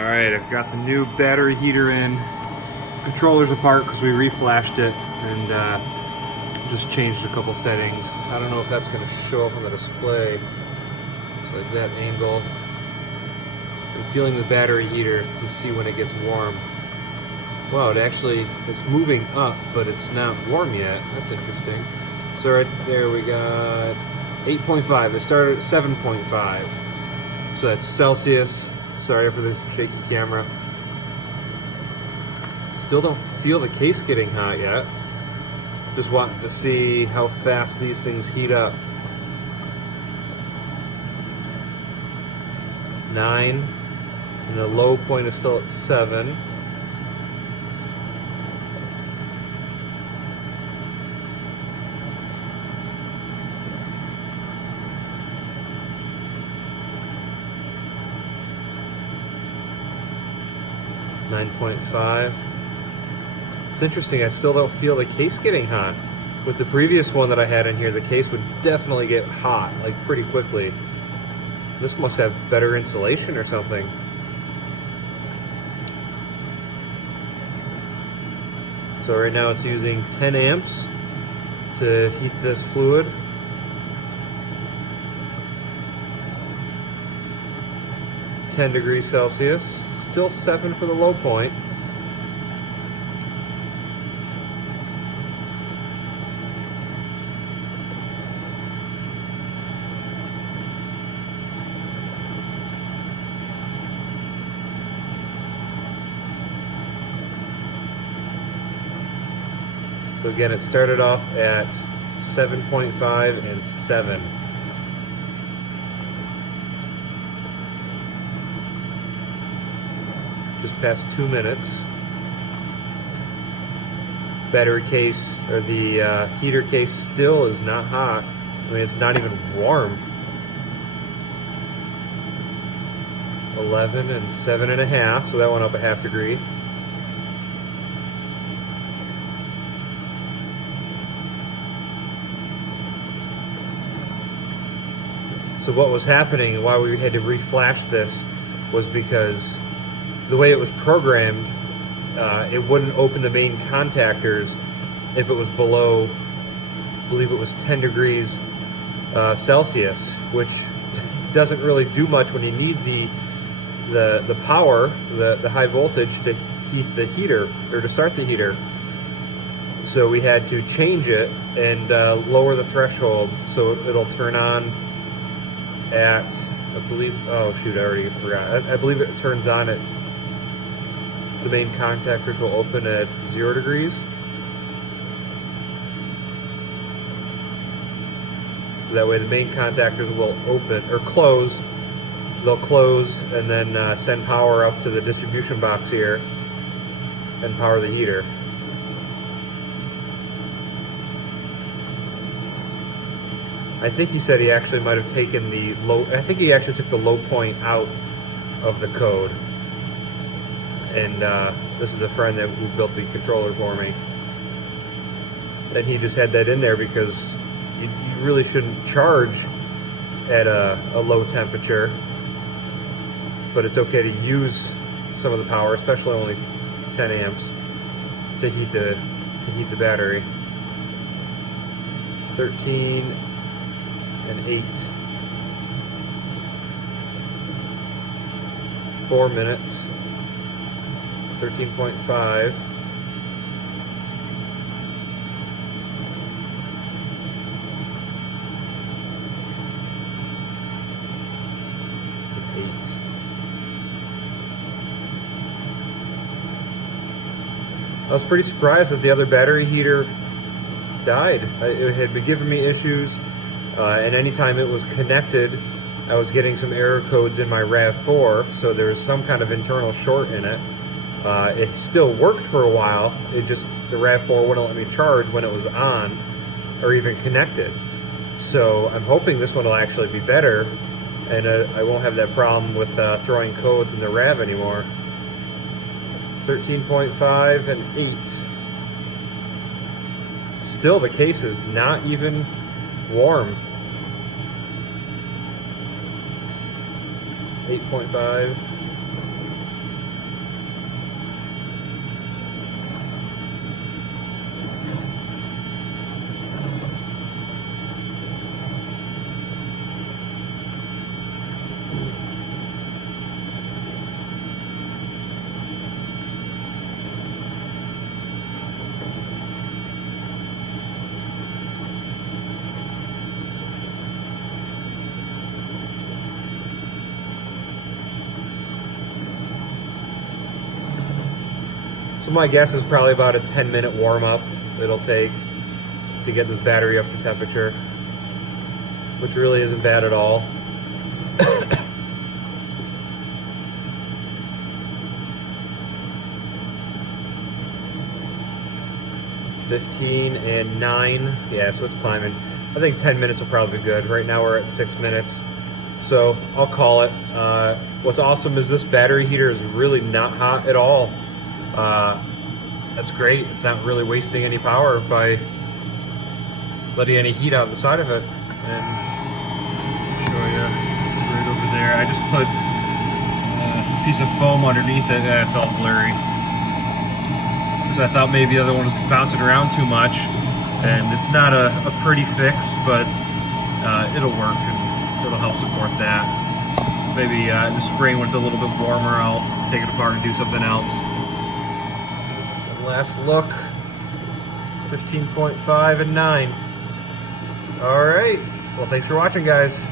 Alright, I've got the new battery heater in. Controller's apart because we reflashed it and just changed a couple settings. I don't know if that's going to show up on the display. It's like that angle. I'm feeling the battery heater to see when it gets warm. Wow, it's moving up, but it's not warm yet. That's interesting. So right there we got 8.5. It started at 7.5. So that's Celsius. Sorry for the shaky camera. Still don't feel the case getting hot yet. Just wanting to see how fast these things heat up. 9, and the low point is still at 7. .5. It's interesting, I still don't feel the case getting hot. With the previous one that I had in here, the case would definitely get hot, like pretty quickly. This must have better insulation or something. So right now it's using 10 amps to heat this fluid. .10°C, still 7 for the low point. So again, it started off at 7.5 and 7. Just past 2 minutes. Battery case, or the heater case, still is not hot. I mean, it's not even warm. 11 and 7.5, so that went up a half degree. So what was happening and why we had to reflash this was because the way it was programmed, it wouldn't open the main contactors if it was below, I believe it was 10 degrees Celsius, which doesn't really do much when you need the power, the high voltage to heat the heater, or to start the heater. So we had to change it and lower the threshold so it'll turn on at, I believe, oh shoot, I already forgot. I believe it turns on at, the main contactors will open at 0 degrees. So that way the main contactors will open, or close. They'll close and then send power up to the distribution box here and power the heater. I think he said he actually might have taken the low, I think he actually took the low point out of the code. And this is a friend who built the controller for me. And he just had that in there because you really shouldn't charge at a low temperature. But it's okay to use some of the power, especially only 10 amps, to heat the battery. 13 and 8. 4 minutes. 13.5. I was pretty surprised that the other battery heater died. It had been giving me issues, and anytime it was connected, I was getting some error codes in my Rav4, so there was some kind of internal short in it. It still worked for a while, it just, the Rav4 wouldn't let me charge when it was on, or even connected. So I'm hoping this one will actually be better, and I won't have that problem with throwing codes in the Rav anymore. 13.5 and 8. Still, the case is not even warm. 8.5. So my guess is probably about a 10-minute warm-up it'll take to get this battery up to temperature, which really isn't bad at all. 15 and 9. Yeah, so it's climbing. I think 10 minutes will probably be good. Right now we're at 6 minutes. So I'll call it. What's awesome is this battery heater is really not hot at all. That's great. It's not really wasting any power by letting any heat out the side of it. And show you right over there. I just put a piece of foam underneath it. It's all blurry. I thought maybe the other one was bouncing around too much, and it's not a pretty fix, but it'll work and it'll help support that. Maybe in the spring when it's a little bit warmer, I'll take it apart and do something else. One last look, 15.5 and 9. All right, well, thanks for watching, guys.